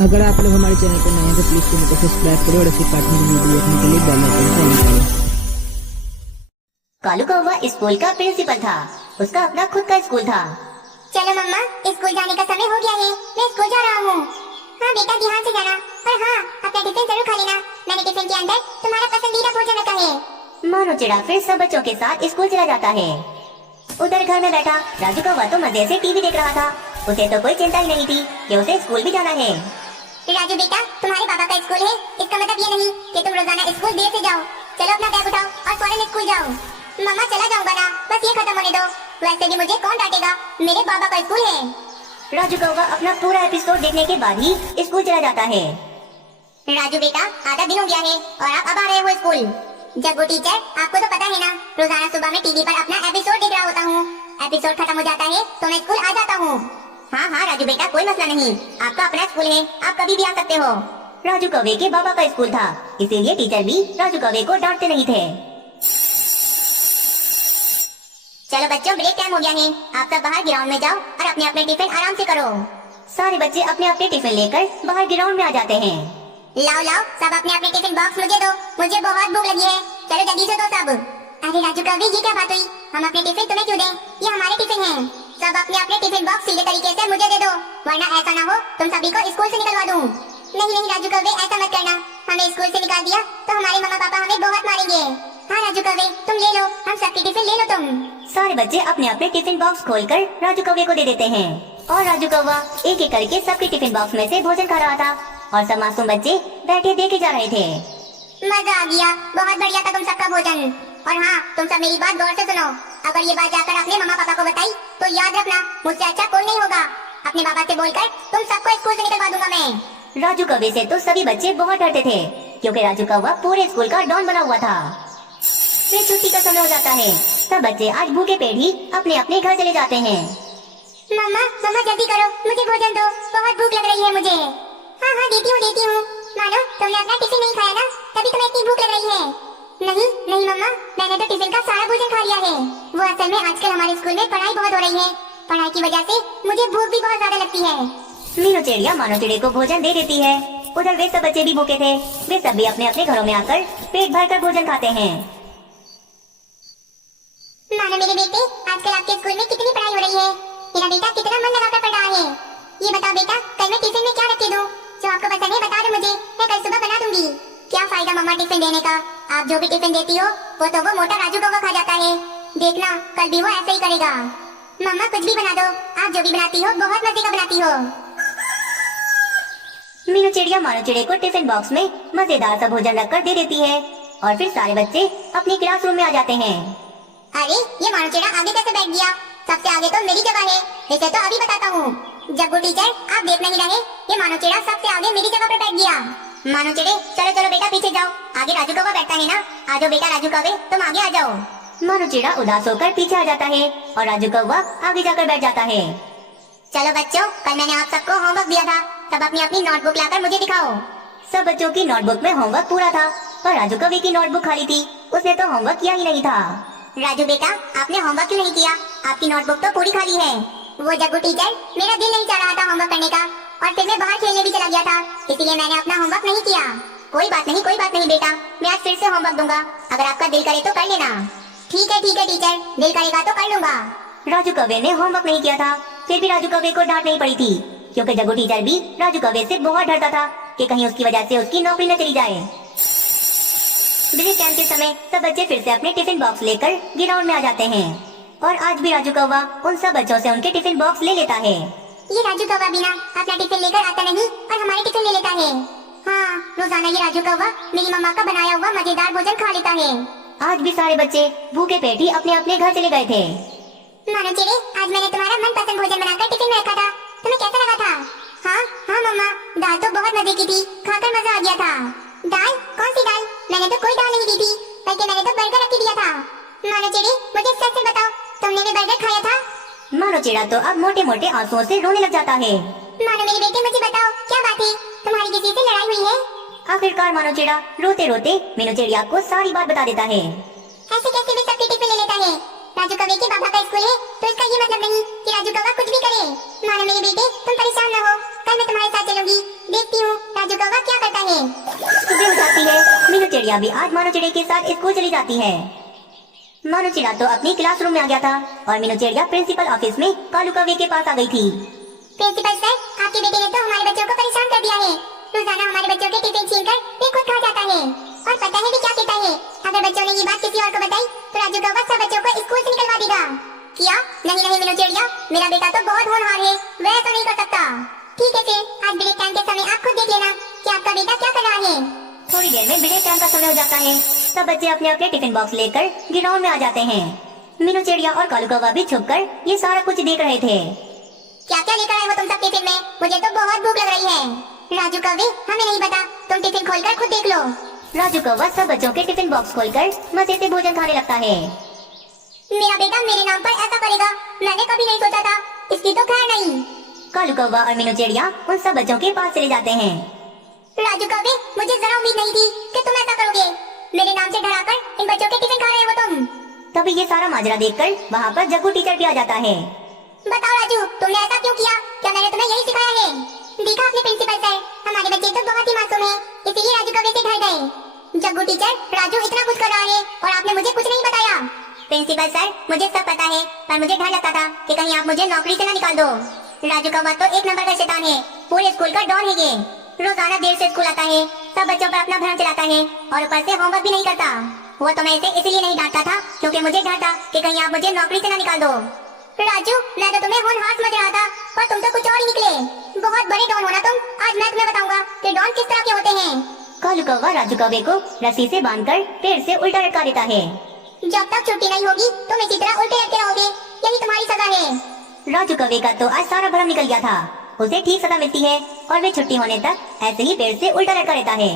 अगर आप लोग हमारे चैनल पर नए हैं तो प्लीज चैनल को सब्सक्राइब करें और ऐसे कार्टून की वीडियो देखने के लिए बेल आइकन को ऑन करें। कालू कौवा स्कूल का प्रिंसिपल था। उसका अपना खुद का स्कूल था। चलो मम्मा, स्कूल जाने का समय हो गया है, मैं स्कूल जा रहा हूँ। हाँ बेटा, ध्यान से जाना, और हाँ, अपना टिफिन जरूर खा लेना। मैंने टिफिन के अंदर तुम्हारा पसंदीदा भोजन रखा है। मानो चिड़ा फिर सब बच्चों के साथ स्कूल चला जाता है। उधर घर में बैठा राजू कौवा तो मजे से टीवी देख रहा था। उसे तो कोई चिंता ही नहीं थी कि उसे स्कूल भी जाना है। राजू बेटा, तुम्हारे पापा का स्कूल है, इसका मतलब ये नहीं कि तुम रोजाना स्कूल देर से जाओ। चलो अपना बैग उठाओ और फौरन स्कूल जाओ। मम्मा चला जाऊंगा ना, बस ये खत्म होने दो। वैसे भी मुझे कौन डांटेगा, मेरे बाबा का स्कूल है। राजू कौवा अपना पूरा एपिसोड देखने के बाद ही स्कूल चला जाता है। राजू बेटा, आधा दिन हो गया है और आप अब आ रहे हो स्कूल। जग्गू टीचर, आपको तो पता है ना, रोजाना सुबह में टीवी पर अपना एपिसोड देख रहा होता हूँ। एपिसोड खत्म हो जाता है तो मैं स्कूल आ जाता हूँ। हाँ हाँ राजू बेटा, कोई मसला नहीं, आपका अपना स्कूल है, आप कभी भी आ सकते हो। राजू कौवे के बाबा का स्कूल था, इसीलिए टीचर भी राजू कौवे को डांटते नहीं थे। चलो बच्चों, ब्रेक टाइम हो गया है, आप सब बाहर ग्राउंड में जाओ और अपने अपने टिफिन आराम से करो। सारे बच्चे अपने अपने टिफिन लेकर बाहर ग्राउंड में आ जाते हैं। लाओ लाओ, सब अपने अपने टिफिन बॉक्स मुझे दो, मुझे बहुत भूख लगी है। चलो जल्दी से दो सब। अरे राजू कौवे, ये क्या बात हुई? हम अपने टिफिन तुम्हें क्यों दें? ये हमारे टिफिन हैं। सब अपने अपने टिफिन बॉक्स सीधे तरीके से मुझे दे दो, वरना ऐसा ना हो तुम सभी को स्कूल से निकलवा दूं। नहीं नहीं राजू कौवे, ऐसा मत करना, हमें स्कूल से निकाल दिया तो हमारे मम्मा पापा हमें बहुत मारेंगे। हाँ राजू कौवे, तुम ले लो, हम सबके टिफिन ले लो तुम। सारे बच्चे अपने अपने टिफिन बॉक्स खोलकर राजू कौवे को दे देते हैं और राजू कौवा एक एक करके सबके टिफिन बॉक्स में से भोजन खा रहा था और सब मासूम बच्चे बैठे देखे जा रहे थे। मजा आ गया, बहुत बढ़िया था तुम सबका भोजन। और हाँ, तुम सब मेरी बात गौर से सुनो, अगर ये बात जाकर अपने मम्मा पापा को बताई तो याद रखना, मुझसे अच्छा कोई नहीं होगा। अपने बाबा से बोलकर तुम सबको स्कूल से निकलवा दूंगा मैं। राजू कौवे से तो सभी बच्चे बहुत डरते थे, क्योंकि राजू कौवा पूरे स्कूल का डॉन बना हुआ था। फिर छुट्टी का समय हो जाता है, सब बच्चे आज भूखे पेट ही अपने अपने घर चले जाते हैं। मम्मा मम्मा जल्दी करो, मुझे भोजन दो, बहुत भूख लग रही है मुझे। हाँ हाँ देती हूँ। मानो तुमने अपना टिफिन नहीं खाया ना, तभी तुम्हें इतनी भूख लग रही है। नहीं नहीं मम्मा, मैंने तो टिफिन का सारा भोजन खा लिया है। वो असल में आजकल हमारे स्कूल में पढ़ाई बहुत हो रही है, पढ़ाई की वजह से मुझे भूख भी बहुत ज्यादा लगती है। मीनू चिड़िया मानो चिड़े को भोजन दे देती है। उधर वे सब बच्चे भी भूखे थे, वे सब भी अपने अपने घरों में आकर पेट भर कर भोजन खाते हैं। मानो मेरे बेटे, आजकल आपके स्कूल में कितनी पढ़ाई हो रही है, मेरा बेटा कितना मन लगाकर पढ़ रहा है। ये बताओ बेटा, कल मैं टिफिन में क्या रख के दूं? जो आपको पसंद है बता दो मुझे, मैं कल सुबह बना दूंगी। क्या फायदा मम्मा टिफिन देने का, आप जो भी टिफिन देती हो वो तो वो मोटा राजू कौवा खा जाता है। देखना कल भी वो ऐसे ही करेगा। मम्मा कुछ भी बना दो, आप जो भी बनाती हो बहुत मजे का बनाती हो। मीनू चिड़िया मानो चिड़े को टिफिन बॉक्स में मजेदार सा भोजन रखकर दे देती है और फिर सारे बच्चे अपनी क्लासरूम में आ जाते हैं। अरे ये मानो चिड़ा आगे कैसे बैठ गया? सबसे आगे तो मेरी जगह है, इसे तो अभी बताता हूँ। जग्गू टीचर, आप देख नहीं रहे, ये मानो चिड़ा सबसे आगे मेरी जगह पर बैठ गया। मानो चिड़े, चलो चलो बेटा पीछे जाओ, आगे राजू कौवा बैठता है ना, आ जाओ बेटा राजू कौवे, तुम आगे आ जाओ। मानो चिड़ा उदास होकर पीछे आ जाता है और राजू कौवा आगे जाकर बैठ जाता है। चलो बच्चों, कल मैंने आप सबको होमवर्क दिया था, सब अपनी अपनी नोटबुक लाकर मुझे दिखाओ। सब बच्चों की नोटबुक में होमवर्क पूरा था और राजू कौवे की नोटबुक खाली थी, उसने तो होमवर्क किया ही नहीं था। राजू बेटा, आपने होमवर्क क्यों नहीं किया? आपकी नोटबुक तो पूरी खाली है। वो जग्गू टीचर, मेरा दिल नहीं चाह रहा था होमवर्क करने का और फिर मैं बाहर खेलने भी चला गया था, इसीलिए मैंने अपना होमवर्क नहीं किया। कोई बात नहीं बेटा, मैं आज फिर से होमवर्क दूंगा, अगर आपका दिल करे तो कर लेना। ठीक है टीचर, दिल करेगा तो कर लूंगा। राजू कौवे ने होमवर्क नहीं किया था, फिर भी राजू कौवे को डांट नहीं पड़ी थी, क्योंकि जग्गू टीचर भी राजू कौवे से बहुत डरता था कि कहीं उसकी वजह से उसकी नौकरी न चली जाए। ब्रेक टाइम के समय सब बच्चे फिर से अपने टिफिन बॉक्स लेकर ग्राउंड में आ जाते हैं और आज भी राजू कौवा उन सब बच्चों से उनके टिफिन बॉक्स ले लेता है। ये राजू कौवा बिना अपना टिफिन लेकर आता नहीं और हमारे टिफिन ले लेता है। हाँ, रोजाना ये राजू कौवा मेरी मम्मा का बनाया हुआ मजेदार भोजन खा लेता है। आज भी सारे बच्चे भूखे पेट ही अपने अपने घर चले गए थे। मानो चिड़े, आज मैंने तुम्हारा मनपसंद भोजन बनाकर टिफिन में रखा था, तुम्हें कैसा लगा था? हाँ मम्मा, दाल तो बहुत मजे की थी, खाकर मजा आ गया था। दाल? कौन सी दाल? मैंने तो कोई दाल नहीं दी थी, बल्कि मैंने तो बर्गर रख के दिया था। मानो चिड़े, मुझे सच से बताओ, तुमने भी बर्गर खाया था? मानो चिड़ा तो अब मोटे मोटे आंसुओं से रोने लग जाता है। मानो मेरे बेटे, मुझे बताओ क्या बात है, तुम्हारी किसी से लड़ाई हुई है? आखिरकार मानो चिड़ा रोते रोते मीनू चिड़िया को सारी बात बता देता है। ऐसे कैसे भी सबके टिफिन ले लेता है? राजू कौवे के बाबा का स्कूल है तो इसका ये मतलब नहीं कि राजू कौवा कुछ भी करे। मानो मेरे बेटे, तुम परेशान न हो, कल मैं तुम्हारे साथ चलूंगी, देखती चिड़िया भी आज मानो चिड़िया के साथ स्कूल चली जाती है। मानो चिड़ा तो अपनी क्लासरूम में आ गया था और मीनू चिड़िया प्रिंसिपल ऑफिस में कालू कौवे के पास आ गई थी। प्रिंसिपल सर, आपके बेटे ने तो हमारे बच्चों को परेशान कर दिया है। रोजाना हमारे बच्चों के टिफिन छीनकर वे खुद खा जाता है और पता है भी क्या कहता है, अगर बच्चों ने ये बात किसी और को बताई तो राजू कौवा सब बच्चों को स्कूल से निकलवा देगा। क्या? नहीं नहीं मीनू चिड़िया, मेरा बेटा तो बहुत होनहार है, वह ऐसा नहीं कर सकता। ठीक है फिर आज ब्रेक टाइम के समय आप खुद देख लेना कि आपका बेटा क्या कर रहा है। थोड़ी देर में ब्रेक टाइम का समय हो जाता है। सब बच्चे अपने अपने टिफिन बॉक्स लेकर ग्राउंड में आ जाते हैं। मीनू चिड़िया और कालू कौवा भी छुपकर ये सारा कुछ देख रहे थे। क्या क्या लेकर आए हो तुम सब टिफिन में? मुझे तो बहुत भूख लग रही है। राजू कौवे, हमें नहीं पता, तुम टिफिन खोलकर खुद देख लो। राजू कौवा सब बच्चों के टिफिन बॉक्स खोलकर मजे से भोजन खाने लगता है। मेरा बेटा मेरे नाम पर ऐसा करेगा, मैंने कभी नहीं सोचा था, इसकी तो खैर नहीं। कालू कौवा और मीनू चिड़िया उन सब बच्चों के पास चले जाते हैं। राजू कौवे, मुझे जरा उम्मीद नहीं थी कि तुम ऐसा करोगे। मेरे नाम से डराकर इन बच्चों के टिफिन खा रहे हो तुम। तभी ये सारा माजरा देखकर वहाँ पर जग्गू टीचर भी आ जाता है। बताओ राजू, तुमने ऐसा क्यों किया? क्या मैंने तुम्हें यही सिखाया है? देखा आपने प्रिंसिपल सर, हमारे बच्चे तो बहुत ही मासूम हैं, इसीलिए राजू कौवे से डर गए। जग्गू टीचर, राजू इतना कुछ कर रहा है और आपने मुझे कुछ नहीं बताया। प्रिंसिपल सर, मुझे सब पता है, पर मुझे डर लगता था कि कहीं आप मुझे नौकरी से न निकाल दो। राजू कौवा तो एक नंबर का शैतान है, पूरे स्कूल का डॉन है ये। रोजाना देर से स्कूल आता है, सब बच्चों पर अपना भ्रम चलाता है और ऊपर से होमवर्क भी नहीं करता। वो तो मैं इसे इसलिए नहीं डांटता था क्योंकि मुझे डर था कि कहीं आप मुझे नौकरी से न निकाल दो। राजू, मैं तो तुम्हें होनहार समझ रहा था, पर तुम तो कुछ और ही निकले। बहुत बड़े डॉन हो ना तुम। आज मैं तुम्हें बताऊंगा कि डॉन किस तरह के होते हैं। कालू कौवा राजू कौवे को रस्सी से बांधकर पेड़ से उल्टा लटका देता है। जब तक छुट्टी नहीं होगी तुम इसी तरह उल्टे लटके रहोगे, यही तुम्हारी सजा है। राजू कौवे का तो आज सारा भ्रम निकल गया था। उसे ठीक सजा मिलती है और वे छुट्टी होने तक ऐसे ही पेड़ से उल्टा लटका रहता है।